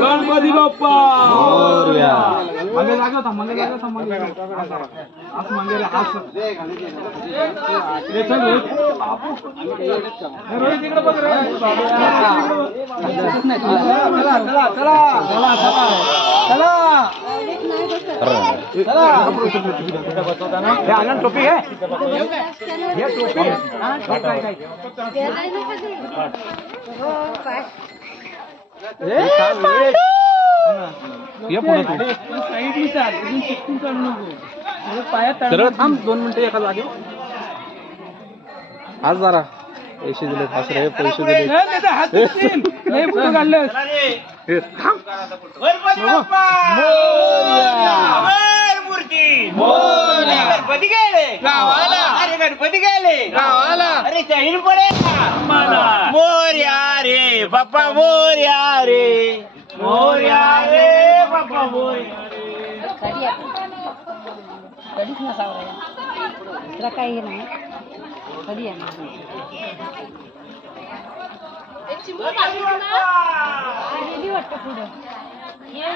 गणपती बाप्पा मोरया. मागे जागा होता, मागे जागा होता, मागे असं मागे हात रोहित इकडे बघ रे. आनंद टोपी है सरळ थांब 2 मिनिटं एका जागी. आज जरा पैसे दिले पैसे दिले काढले. गणपती गेले गावाला. अरे गणपती गेले गावाला. अरे चहीर पडे मोरया रे बाप्पा मोरया रे मोरया रे बाप्पा मोरया रे. कधीच नसावं तुला काही नाही कधी आहे वाटतं पुढं ये